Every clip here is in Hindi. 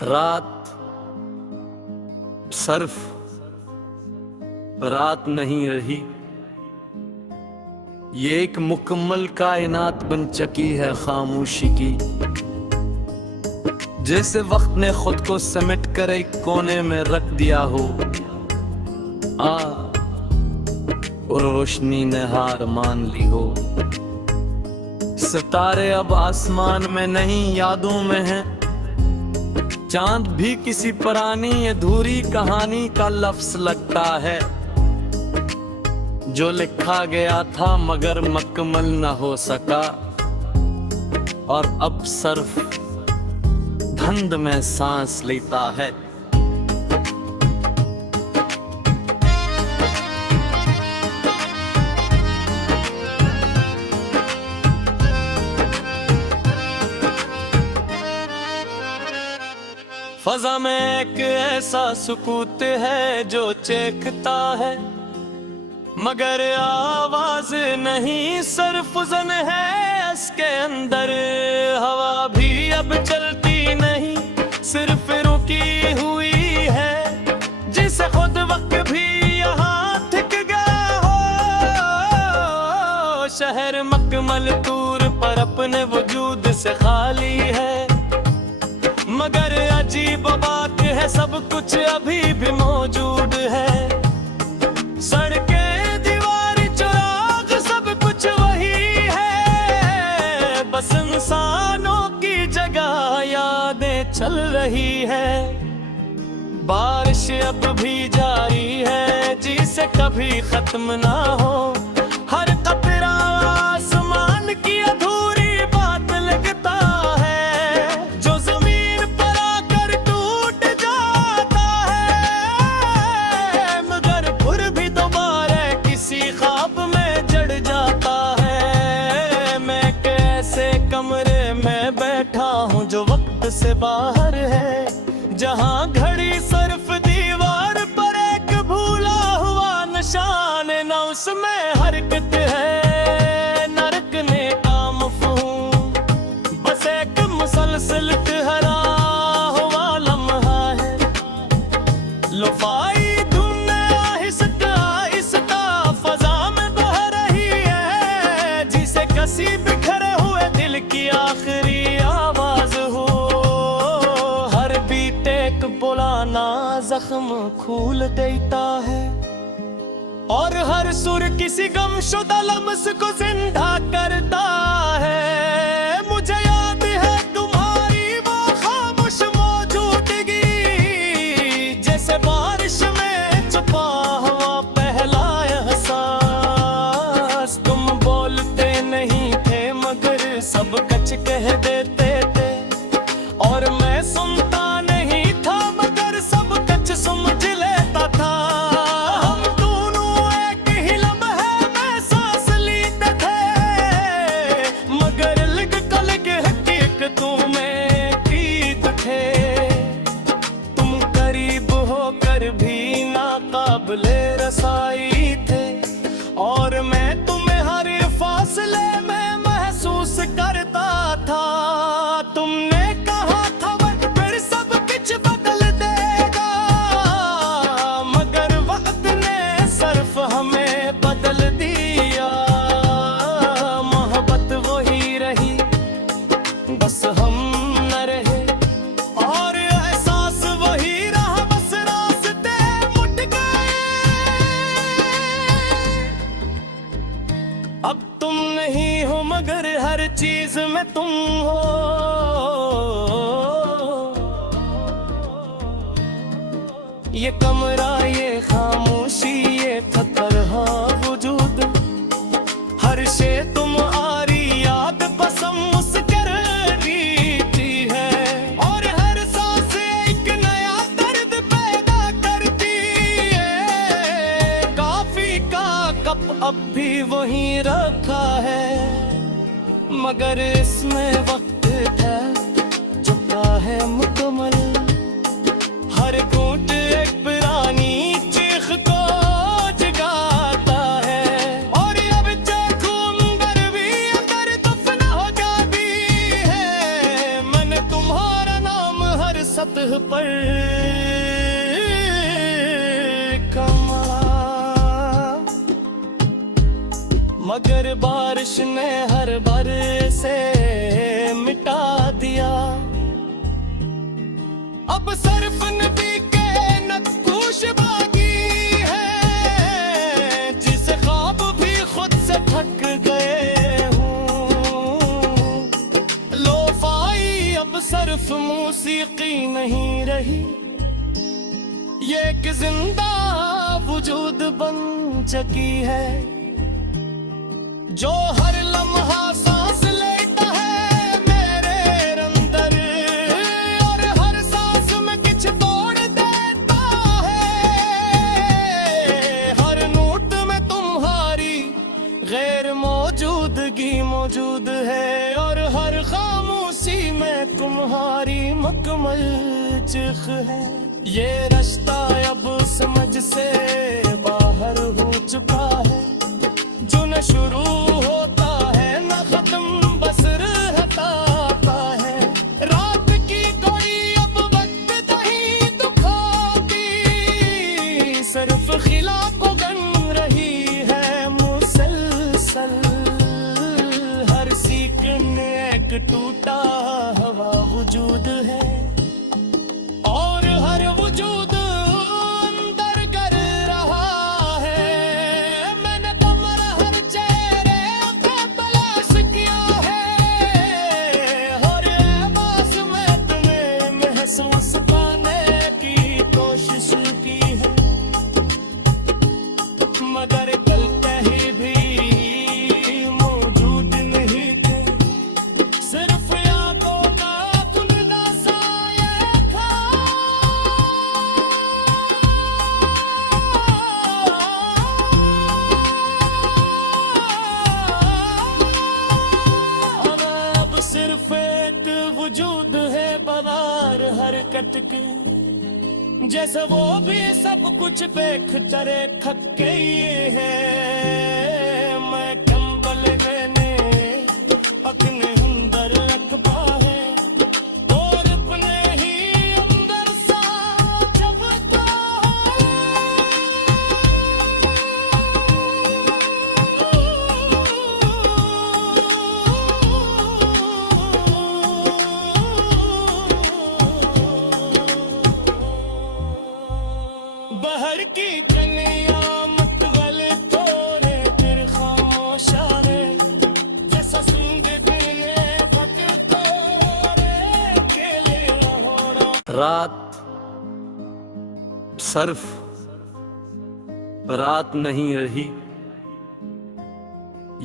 रात सिर्फ रात नहीं रही, ये एक मुकम्मल कायनात बन चुकी है खामोशी की। जैसे वक्त ने खुद को समेट कर एक कोने में रख दिया हो, और रोशनी ने हार मान ली हो। सितारे अब आसमान में नहीं यादों में हैं, चांद भी किसी पुरानी अधूरी कहानी का लफ्ज लगता है, जो लिखा गया था मगर मुकम्मल न हो सका, और अब सिर्फ धुंध में सांस लेता है। फजा में एक ऐसा सुकूत है जो चेखता है, मगर आवाज नहीं सिर्फ ज़न है इसके अंदर। हवा भी अब चलती नहीं, सिर्फ रुकी हुई है, जिसे खुद वक्त भी यहाँ थिक गया हो। शहर मुकम्मल तौर पर अपने वजूद से खाली है, मगर अजीब बात है सब कुछ अभी भी मौजूद है। सड़कें, दीवार, चिराग, सब कुछ वही है, बस इंसानों की जगह यादें चल रही है। बारिश अब भी जारी है जिसे कभी खत्म ना हो, हर कतरा आसमान की अधूरी बात लगता है, जो जमीन पर आकर टूट जाता है, मगर फिर भी दोबारा किसी ख्वाब में जड़ जाता है। मैं कैसे कमरे में बैठा हूँ जो वक्त से बाहर है, जहाँ घड़ी सिर्फ दीवार पर एक भूला हुआ निशान, न उसमें हरकत है न रखने का मफ़हूम, बस एक मुसलसल ठहरा हुआ लम्हा है। लुफाई धुन आहिस्ता आहिस्ता फजा में बह रही है, जिसे किसी बिखरे हुए दिल की आखिरी आवाज हो। हर बीट एक पुराना जख्म खोल देता है, और हर सुर किसी गमशुदा लम्स को जिंदा करता है। मुझे याद है तुम्हारी वो खामोश मौजूदगी, जैसे बारिश में छुपा हुआ पहला एहसास। तुम बोलते नहीं थे मगर सब कुछ कह देते थे, और मैं सुनता नहीं था मगर सब कुछ समझ लेता था। हम दोनों एक ही लम्हे में सांस लेते थे, मगर लिग कलग हकीकतों में कीद थे। तुम करीब होकर भी नाकाबिले रसाई थे, और मैं तुम्हें हर फासले में महसूस करता था। तुमने कहा था वक्त फिर सब कुछ बदल देगा, मगर वक्त ने सिर्फ हमें बदल दिया। मोहब्बत वही रही, बस हम न रहे, और एहसास वही रहा, बस रास्ते मुट गए। अब तुम नहीं हो मगर हर चीज में तुम हो। ये कमरा, ये खामोशी, ये खतरा वजूद, हर शे तुम आरी याद पसम मुस्कर देती है, और हर सांस एक नया दर्द पैदा करती है। काफी का कप अब भी वहीं रखा है, मगर इसमें वक्त है चुका है मुकम्मल। हर घूंट एक पुरानी चीख को जगाता है, और अब चखूं अंदर भी अंदर दफन हो जाती है। मैंने तुम्हारा नाम हर सतह पर कमा, मगर बारिश ने हर भर से मिटा दिया। अब सिर्फ नबी के नक्कुश बाकी है, जिसे ख्वाब भी खुद से थक गए हूँ। लोफाई अब सिर्फ मौसीकी नहीं रही, ये एक जिंदा वजूद बन चुकी है, जो हर लम्हा सांस लेता है मेरे अंदर, और हर सांस में कुछ तोड़ देता है। हर नोट में तुम्हारी गैर मौजूदगी मौजूद है, और हर खामोशी में तुम्हारी मुकम्मल चिख है। ये रास्ता अब समझ से बाहर हो चुका है, जो न शुरू होता है न खत्म बस रहता है। रात की कोई अब वक्त नहीं दुखों की, सिर्फ खिला को गन रही है मुसलसल। हर सीख में एक टूटा हवा वजूद है, और हर वजूद अंदर गर रहा है। मैंने तुम्हारा हर चेहरे पे तलाश किया है, हर आवाज में तुम्हें महसूस पाने की कोशिश की है, मगर कल कहीं भी मौजूद नहीं थे। सिर्फ यादों का धुंधला साया था, और अब सिर्फ एक वजूद है बगैर हरकत के, जैसे वो भी सब कुछ देख डरे थके ये है। मैं कंबल गने अपने अंदर रखबा है, और अपने ही अंदर सा जबता बहर की कलियां मत गले तोरे फिर खामोशा रे, जैसा सूंघ दिले फट तोरे अकेले रहो। रात सिर्फ रात नहीं रही,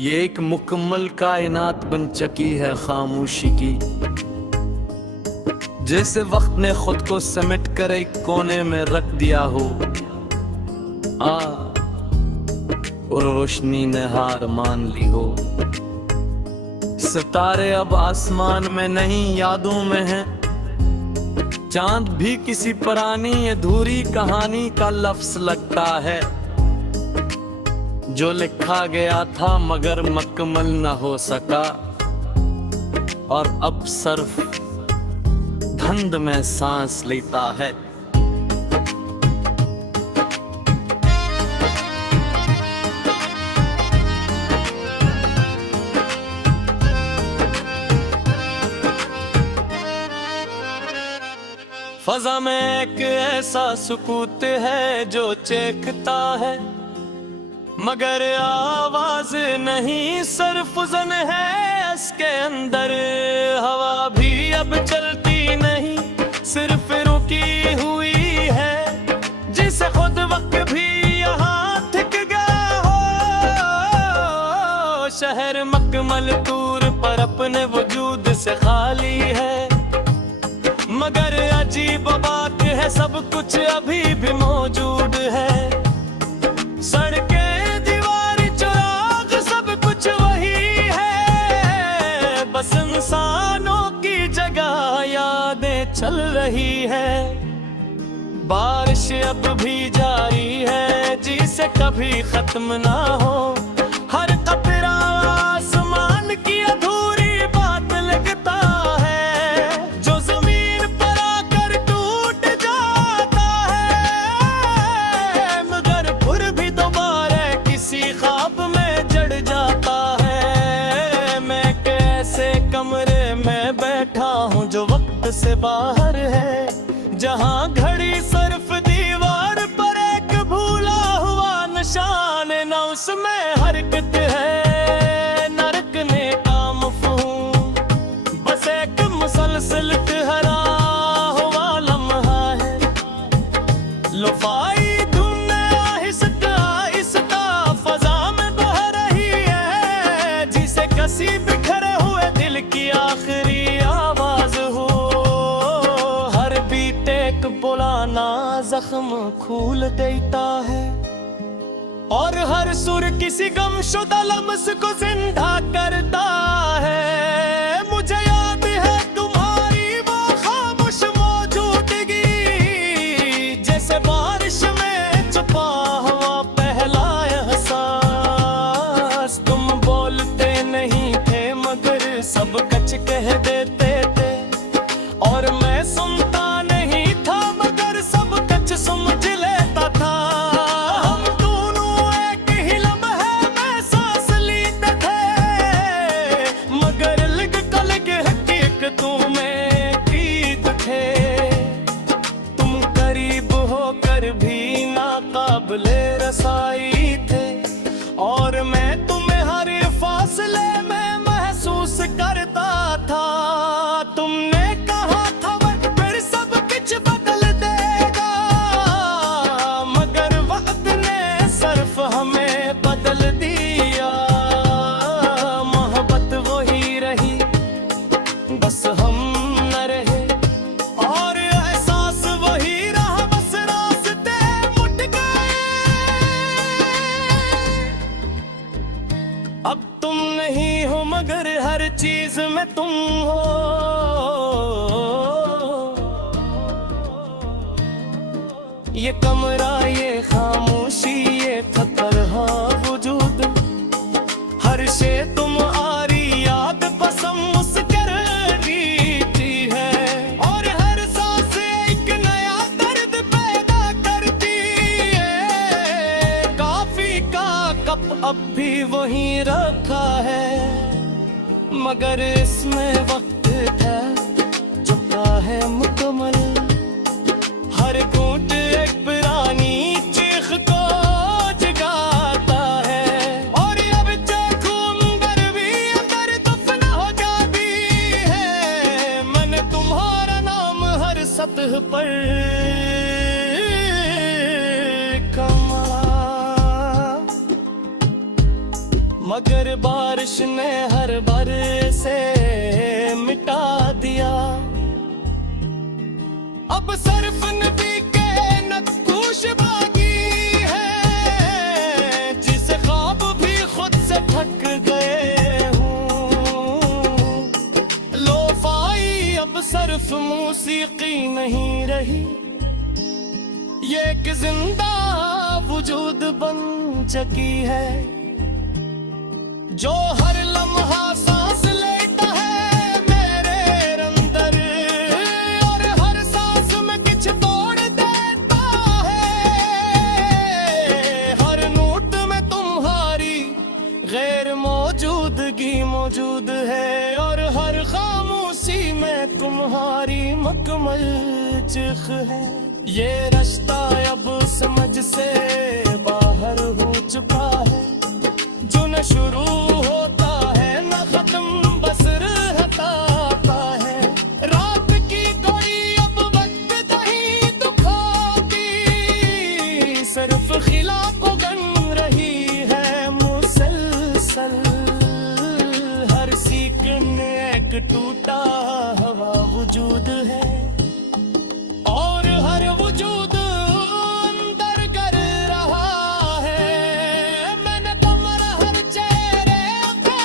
ये एक मुकम्मल कायनात बन चुकी है खामोशी की, जैसे वक्त ने खुद को समेट कर एक कोने में रख दिया हो। और रोशनी ने हार मान ली हो। सितारे अब आसमान में नहीं यादों में हैं, चांद भी किसी पुरानी अधूरी कहानी का लफ्ज लगता है, जो लिखा गया था मगर मुकम्मल न हो सका, और अब सिर्फ धुंध में सांस लेता है। फजा में एक ऐसा सुकूत है जो चेखता है, मगर आवाज नहीं सिर्फ ज़न है इसके अंदर। हवा भी अब चलती नहीं सिर्फ रुकी हुई है, जिसे खुद वक्त भी यहाँ थिक गया हो। शहर मकमल तूर पर अपने वजूद से खाली है, मगर अजीब बात है सब कुछ अभी भी मौजूद है। सड़कें दीवार चिराग सब कुछ वही है, बस इंसानों की जगह यादें चल रही है। बारिश अब भी जारी है जिसे कभी खत्म ना हो, हर कतरा आसमान की अधूरी बात लगता है, जो जमीन पर आकर टूट से बाहर है, जहां घड़ी सिर्फ दीवार पर एक भूला हुआ निशान, न उसमें हरकत है न रुकने का मफ़हूम, बस एक मुसलसल ठहरा हुआ लम्हा है। लुफाई धुन आहिस्ता आहिस्ता फजा में बह रही है, जिसे कसी बिखरे हुए दिल की आखिरी आवाज हो। हर बीट एक पुराना जख्म खोल देता है, और हर सुर किसी गमशुदा लम्स को जिंदा करता है। मुझे याद है तुम्हारी वो खामोश मौजूदगी, जैसे बारिश में छुपा हुआ पहला एहसास। तुम बोलते नहीं थे मगर सब कुछ कह देते थे, और मैं सुनता नहीं था मगर सब कुछ समझ लेता था। हम दोनों एक ही लम्हे में सांस लेते थे, मगर लिग कलग हकीकतों में कीद थे। तुम करीब होकर भी नाकाबिले रसाई थे, और मैं तुम्हें हर फासले में महसूस करता था। तुमने कहा था वक्त फिर सब कुछ बदल देगा, मगर वक्त ने सिर्फ हमें बदल दिया। मोहब्बत वही रही, बस हम न रहे, और एहसास वही रहा, बस रास्ते मुट गए। अब तुम नहीं हो मगर हर चीज में तुम हो। ये कमरा, ये खामोशी, ये खतरहा वजूद, हर शे तुम आरी याद पसम मुस्कुर देती है, और हर सांस एक नया दर्द पैदा करती है। काफी का कप अब भी वहीं रखा है, मगर इसमें वक्त ठहर चुका है मुकम्मल। हर घूंट एक पुरानी चीख को जगाता है, और अब चखूंगर भी अंदर दफन हो जाती है। मैंने तुम्हारा नाम हर सतह पर कमा, मगर बारिश ने हर बार से मिटा दिया। अब सिर्फ नबी के नक्श बाकी है, जिसे ख्वाब भी खुद से थक गए हूँ। लोफाई अब सिर्फ मौसीकी नहीं रही, ये एक जिंदा वजूद बन चुकी है, जो हर लम्हा सांस लेता है मेरे अंदर, और हर सांस में कुछ तोड़ देता है। हर नोट में तुम्हारी गैर मौजूदगी मौजूद है, और हर खामोशी में तुम्हारी मुकम्मल चिख है। ये रास्ता अब समझ से बाहर हो चुका है, जो न शुरू होता है न खत्म बस रहता है। रात की कोई अब वक्त नहीं दुखों की, सिर्फ खिलाफ गन रही है मुसलसल। हर सीकन एक टूटा हुआ वजूद है, और हर वजूद अंदर गर रहा है। मैंने तुम्हारा हर चेहरे पे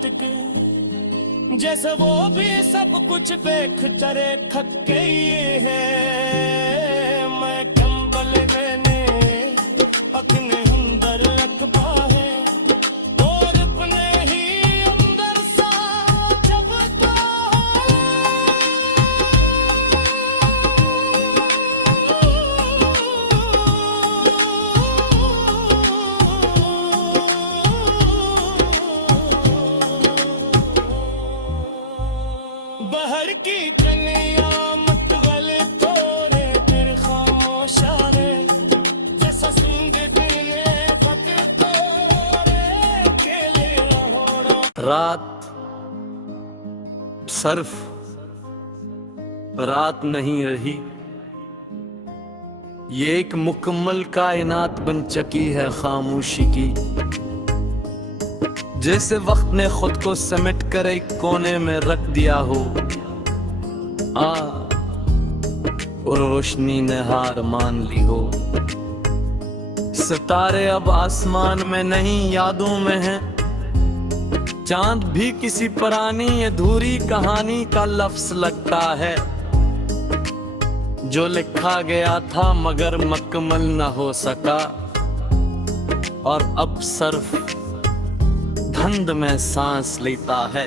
भटके, जैसे वो भी सब कुछ देख डरे थक गई है। मैं कंबल देने अपने अंदर रखता है और अपने ही अंदर सा जब बहर की कनिया मत गले तोरे दिल खामोशा रे, जैसा सिंह दिने पक तोरे अकेले रहोड़ा। रात सिर्फ रात नहीं रही, ये एक मुकम्मल कायनात बन चुकी है खामोशी की। जैसे वक्त ने खुद को समेट कर एक कोने में रख दिया हो, और रोशनी ने हार मान ली हो। सितारे अब आसमान में नहीं यादों में हैं, चांद भी किसी पुरानी अधूरी कहानी का लफ्ज लगता है, जो लिखा गया था मगर मुकम्मल न हो सका, और अब सिर्फ धुंध में सांस लेता है।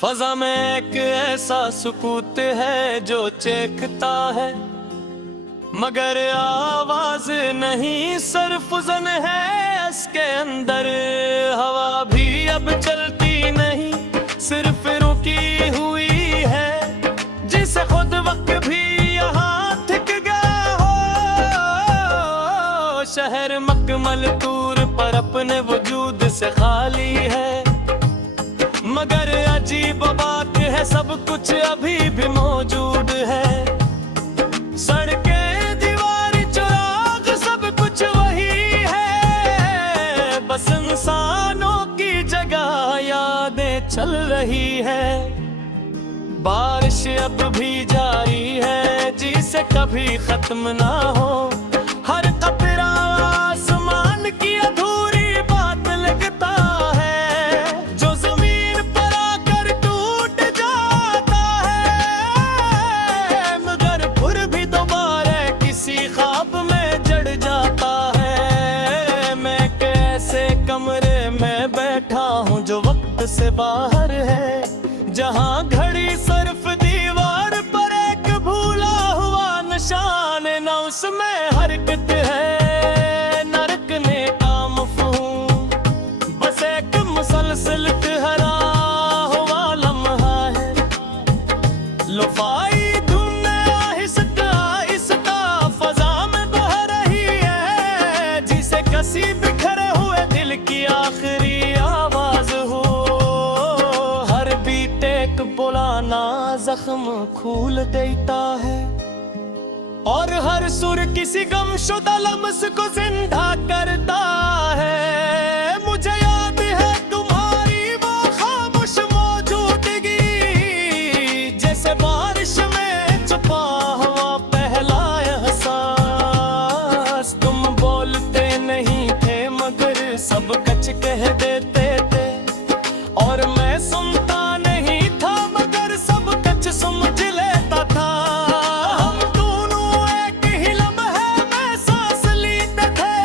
फजा में एक ऐसा सुकूत है जो चेखता है, मगर आवाज नहीं सिर्फ ज़न है इसके अंदर। हवा भी अब चलती नहीं, सिर्फ रुकी हुई है, जिसे खुद वक्त भी यहाँ थिक गया हो। शहर मकमल तूर पर अपने वजूद से खाली है, मगर अजीब बात है सब कुछ अभी भी मौजूद है। सड़कें दीवार चिराग सब कुछ वही है, बस इंसानों की जगह यादें चल रही है। बारिश अब भी जारी है जिसे कभी खत्म ना हो, हर कतरा आसमान की अधूरी बात लगता है, जो जमीन पर आकर टूट जाता है, मगर फिर भी दोबारा किसी ख्वाब में जड़ जाता है। मैं कैसे कमरे में बैठा हूँ जो वक्त से बाहर है, जहाँ घड़ी सिर्फ दीवार पर एक भूला हुआ निशान, न उसमें हरकत है न रखने का मफ़हूम, बस एक मुसलसल ठहरा हुआ लम्हा है। लुफाई धुन आहिस्ता आहिस्ता फजा में बह रही है, जिसे किसी बिखरे हुए दिल की आखिरी आवाज हो। हर बीट एक पुराना जख्म खोल देता है, और हर सुर किसी गमशुदा लम्स को जिंदा करता है। मुझे याद है तुम्हारी वो खामोश मौजूदगी, जैसे बारिश में छुपा हुआ पहला एहसास। तुम बोलते नहीं थे मगर सब कुछ कह देते थे, और मैं सुनता नहीं था मगर सब कुछ समझ लेता था। हम दोनों एक ही लम्हे में सांस लेते थे,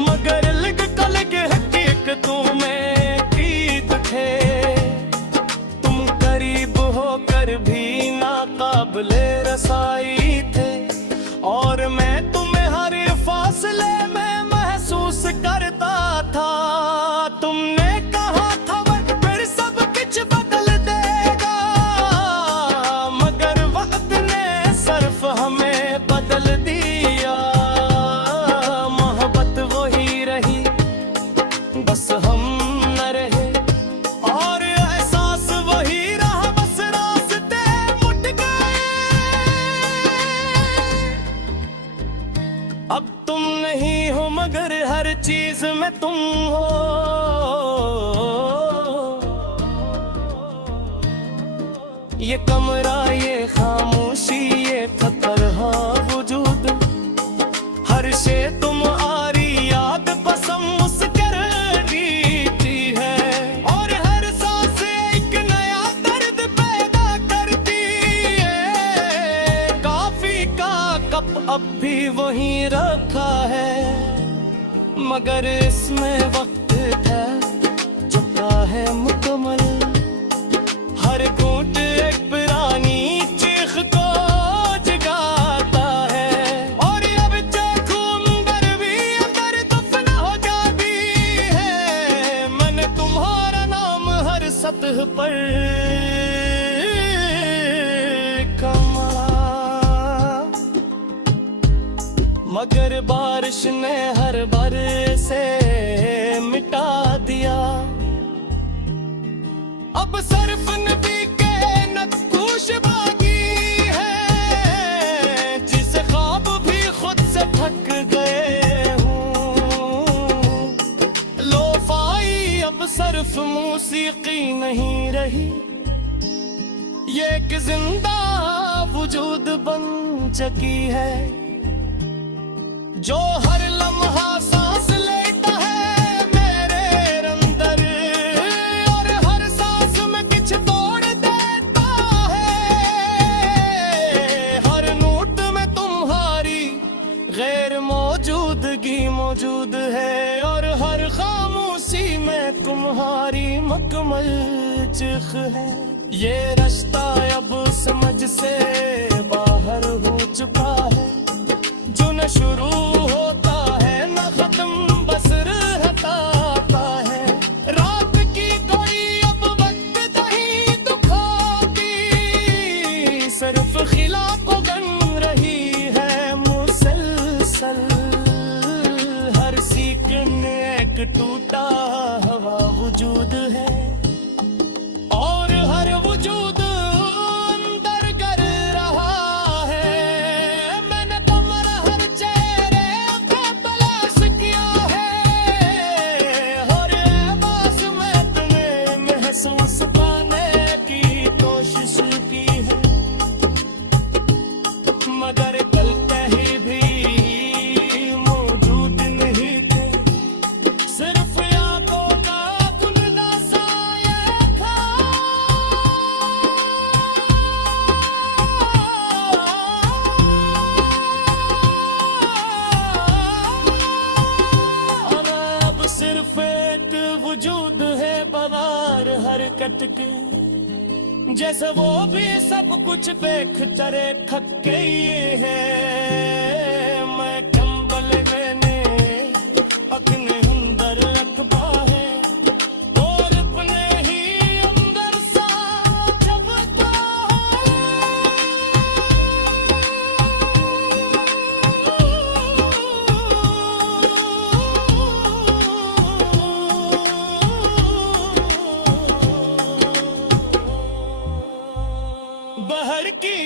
मगर लिग कलग हकीकतों में कीद थे। तुम करीब होकर भी नाकाबिले रसाई थे, और मैं तुम्हें हर फासले में महसूस करता था। तुमने कहा था वक्त फिर सब कुछ बदल देगा, मगर वक्त ने सिर्फ हमें बदल दिया। मोहब्बत वही रही, बस हम न रहे, और एहसास वही रहा, बस रास्ते मुट गए। अब तुम नहीं हो मगर हर चीज में तुम हो, ये कमरा, ये खामोशी, ये थकरहा वजूद, हर शे तुम आरी याद पसम मुस्कर रीती है, और हर सांस एक नया दर्द पैदा करती है। काफी का कप अब भी वहीं रखा है, मगर इसमें वक्त था चुका है मुकम्मल। हर घूंट एक पुरानी चीख को जगाता है, और अब चखूं अंदर भी अंदर दफन हो जाती है। मैंने तुम्हारा नाम हर सतह पर कमा, मगर बारिश ने हर बार से मिटा दिया। अब सर्फ नबी के नक्कुश बागी है, जिसे ख्वाब भी खुद से थक गए हूँ। लोफाई अब सर्फ मौसीकी नहीं रही, ये एक जिंदा वजूद बन चुकी है, जो हर लम्हा सांस लेता है मेरे अंदर, और हर सांस में कुछ तोड़ देता है। हर नोट में तुम्हारी गैर मौजूदगी मौजूद है, और हर खामोशी में तुम्हारी मुकम्मल चिख है। ये रास्ता अब समझ से बाहर हो चुका है, जो न शुरू होता है न खत्म बस रहता है। रात की कोई अब वक्त नहीं दुखों की, सिर्फ खिला को गन रही है मुसलसल। हर सीकन एक टूटा हवा वजूद है, और हर वजूद अंदर गर रहा है। मैंने तुम्हारा हर चेहरे पे तलाश किया है, और बस मैं तुम्हें महसूस पाने की कोशिश की है, मगर कल कहीं भी मौजूद नहीं थे। सिर्फ यादों का धुंधला साया था, और अब सिर्फ एक वजूद है बगैर हरकत के, जैसे वो भी सब कुछ बेखतरे थके ही है। मैं कंबल मैंने अपने अंदर रखा है, और अपने ही अंदर सा जब बहर की